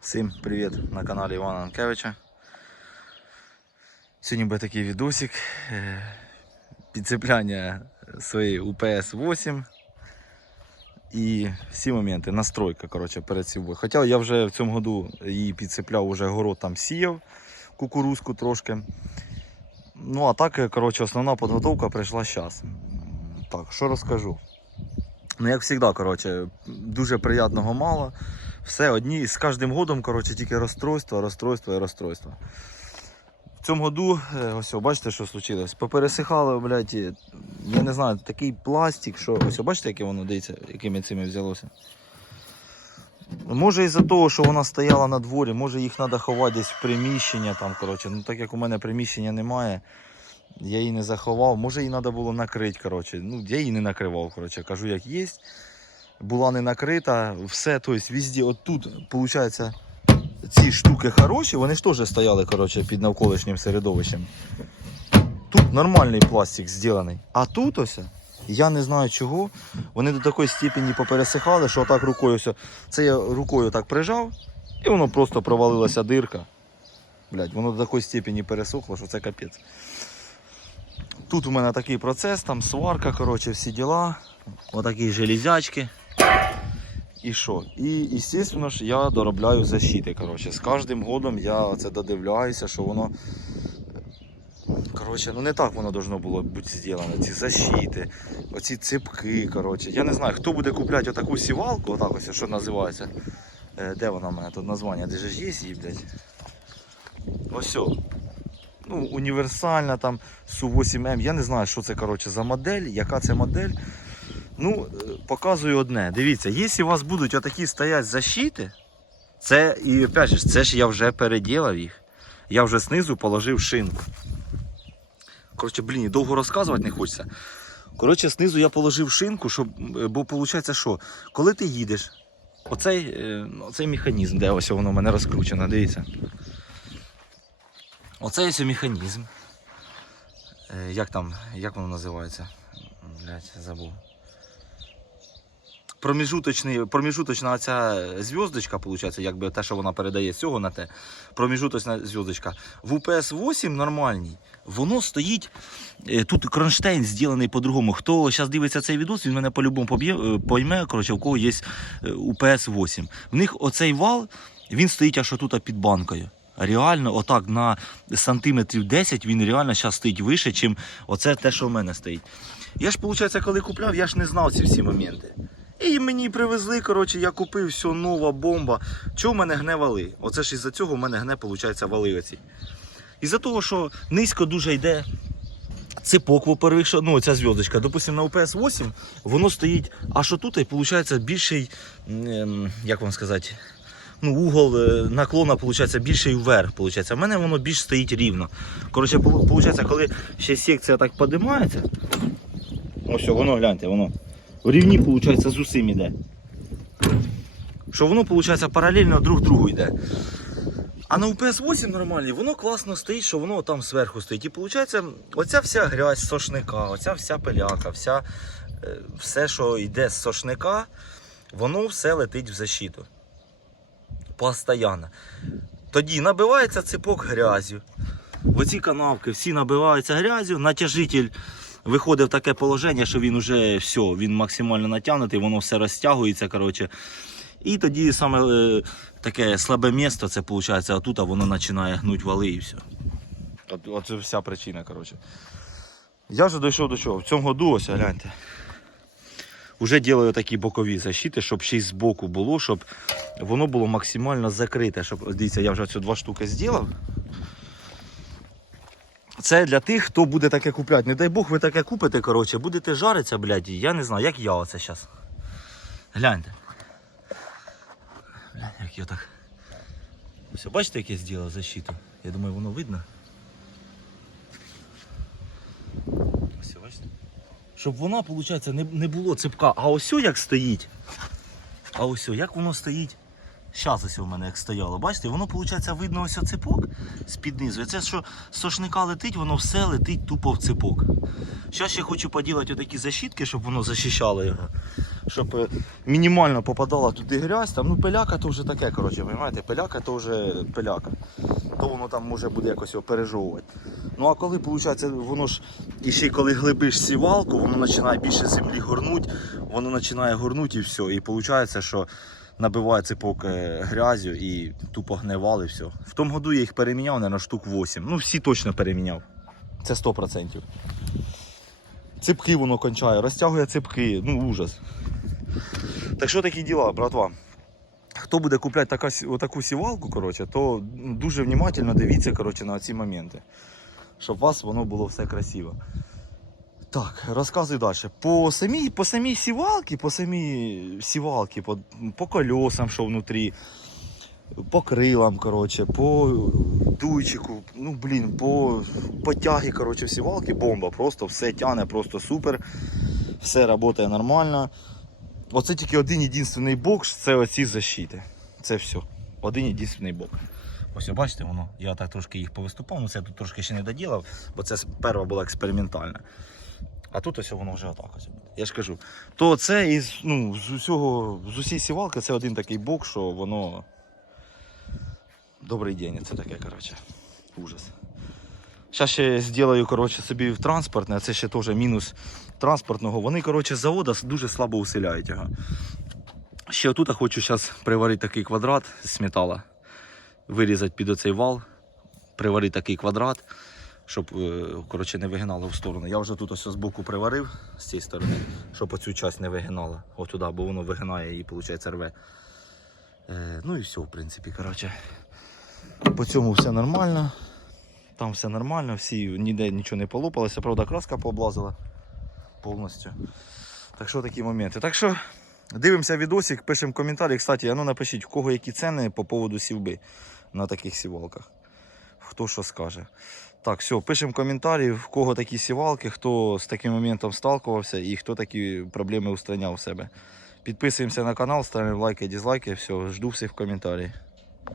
Всім привіт на каналі Івана Анкевича. Сьогодні буде такий відосик. е, Підцепляння своєї УПС-8 і всі моменти, настройка коротше, перед собою. Хоча я вже в цьому году її підцепляв, уже город там сіяв, кукурузку трошки. Ну а так, коротше, основна підготовка прийшла зараз. Так, що розкажу? Ну, як завжди, коротше, дуже приятного мало. Все одні з кожним годом, коротше, тільки розстройство, розстройство і розстройство. В цьому году, е, ось, бачите, що случилось? Попересихало, блядь, я не знаю, такий пластик, що ось, бачите, яке воно дивіться, якими цими взялося. Може із-за того, що вона стояла на дворі, може їх треба ховати десь в приміщення, там, коротше. Ну так як у мене приміщення немає, я її не заховав. Може її треба було накрити, коротше. Ну, я її не накривав, коротше, кажу, як є. Була не накрита, все, тобто везде, от тут, виходить, ці штуки хороші, вони ж теж стояли, коротше, під навколишнім середовищем. Тут нормальний пластик зроблений. А тут ось, я не знаю чого, вони до такої степені попересихали, що отак рукою все. Це я рукою так прижав, і воно просто провалилася дирка. Блядь, воно до такої степені пересохло, що це капець. Тут у мене такий процес, там сварка, коротше, всі діла. Отакі железячки. І що? І, звісно ж, я доробляю защити. Коротше. З кожним годом я це додивляюся, що воно. Коротше, ну не так воно должно було бути зроблено. Ці защити, оці ципки. Коротше. Я не знаю, хто буде купляти отаку сівалку, отак ось, що називається. Е, де вона в мене тут названня? Де ж є її, блядь? Ось. Ну, універсальна там Су-8М. Я не знаю, що це коротше, за модель, яка це модель. Ну, е, показую одне. Дивіться, якщо у вас будуть отакі стоять защити, це і опять же, це ж я вже переділав їх. Я вже знизу положив шинку. Коротше, блін, довго розказувати не хочеться. Коротше, знизу я положив шинку, щоб, е, бо виходить, що коли ти їдеш, оцей, е, оцей механізм, де ось воно в мене розкручено, дивіться. Оцей ось механізм. Як там, як воно називається? Блять, забув. Проміжуточна ця зв'язочка, якби те, що вона передає з цього на те. Проміжуточна зв'язочка. В УПС 8 нормальній, воно стоїть. е, Тут кронштейн зроблений по-другому. Хто зараз дивиться цей відос, він мене по-любому е, пойме, коротше, у кого є е, УПС 8. В них оцей вал, він стоїть аж отут під банкою. Реально, отак на сантиметрів 10 він реально зараз стоїть вище, ніж оце те, що в мене стоїть. Я ж, виходить, коли купляв, я ж не знав ці всі моменти. І мені привезли, коротше, я купив все, нова бомба. Чого в мене гне вали? Оце ж із-за цього в мене гне, виходить, вали оці. Із-за того, що низько дуже йде ципок, во-первых, ну, ця зв'язочка, допустим, на УПС 8 воно стоїть, а що тут, і виходить, більший, ем, як вам сказати, ну, угол е, наклона виходить, більший вверх. Виходить. У мене воно більш стоїть рівно. Коротше, виходить, коли ще секція так підіймається, ось воно гляньте, воно рівні, виходить, з усім іде. Що воно, виходить, паралельно друг другу йде. А на УПС 8 нормальний, воно класно стоїть, що воно там зверху стоїть. І виходить, оця вся грязь з сошника, оця вся пиляка, вся, е, все, що йде з сошника, воно все летить в защиту. Постоянно. Тоді набивається ципок грязю. Оці канавки всі набиваються грязю, натяжитель виходить в таке положення, що він вже все, він максимально натягнутий, воно все розтягується. коротше. І тоді саме е, таке слабе місто, це виходить, отут а воно починає гнути вали і все. Оце вся причина. коротше. Я вже дійшов до чого. В цьому году, ось гляньте. Уже ділаю такі бокові защити, щоб ще й з боку було, щоб воно було максимально закрите. Щоб, дивіться, я вже цю два штуки зробив. Це для тих, хто буде таке купляти. Не дай Бог, ви таке купите, коротше, будете жаритися, блядь, я не знаю, як я оце зараз. Гляньте. Глянь, як я так. Все, бачите, як я защиту? Я думаю, воно видно. Ось, бачите? Щоб вона, виходить, не, не було ципка. А ось як стоїть. А ось як воно стоїть. Щас ось у мене як стояло. Бачите, воно, виходить, видно ось ципок з-під низу. І це що сошника летить, воно все летить тупо в ципок. Зараз ще хочу поділати отакі защитки, щоб воно захищало його. щоб е, мінімально попадала туди грязь. Там, ну, пиляка то вже таке, коротше, розумієте, пиляка то вже пиляка. То воно там може буде якось його пережовувати. Ну а коли, виходить, воно ж і ще коли глибиш сівалку, воно починає більше землі горнути, воно починає горнути і все. І виходить, що набиває ципок е, грязю і тупо гнивали все. В тому году я їх переміняв, мабуть, штук 8. Ну, всі точно переміняв. Це 100%. Ципки воно кончає, розтягує ципки, ну ужас. Так що такі діла, братва? Хто буде купляти така, отаку сівалку, коротше, то дуже внимательно дивіться коротше, на ці моменти. Щоб у вас воно було все красиво. Так, розказуй далі. По самій, по самій сівалці, по самій сівалці, по, по кольосам, що внутрі, по крилам, коротше, по дуйчику, ну блін, по потяги, коротше, сівалки, бомба. Просто все тяне, просто супер. Все працює нормально. Оце тільки один єдиний бок, це оці защити. Це все. Один єдиний бок. Ось бачите, воно. Я так трошки їх повиступав, ну це тут трошки ще не доділав, бо це перша була експериментальна. А тут ось воно вже отак. Я ж кажу. То це із ну, з усього, з усієї сівалки це один такий бок, що воно. Добрий день, це таке, коротше. Ужас. Зараз ще зроблю коротше, собі в транспортне, а це ще теж мінус транспортного. Вони, коротше, з заводу дуже слабо усиляють його. Ще отут я хочу зараз приварити такий квадрат з металу, вирізати під оцей вал, приварити такий квадрат, щоб е, коротше, не вигинало в сторону. Я вже тут ось з боку приварив з цієї сторони, щоб оцю часть не вигинало отуди, бо воно вигинає і виходить рве. Е, ну і все, в принципі, коротше. По цьому все нормально. Там все нормально, всі ніде нічого не полопалося, правда, краска пооблазила повністю. Так що такі моменти. Так що дивимося відосик, пишемо коментарі. Кстати, ну напишіть, в кого які ціни по поводу сівби на таких сівалках. Хто що скаже. Так, все, пишемо коментарі, в кого такі сівалки, хто з таким моментом сталкувався і хто такі проблеми устраняв у себе. Підписуємося на канал, ставимо лайки, дизлайки. Все, жду всіх в коментарі.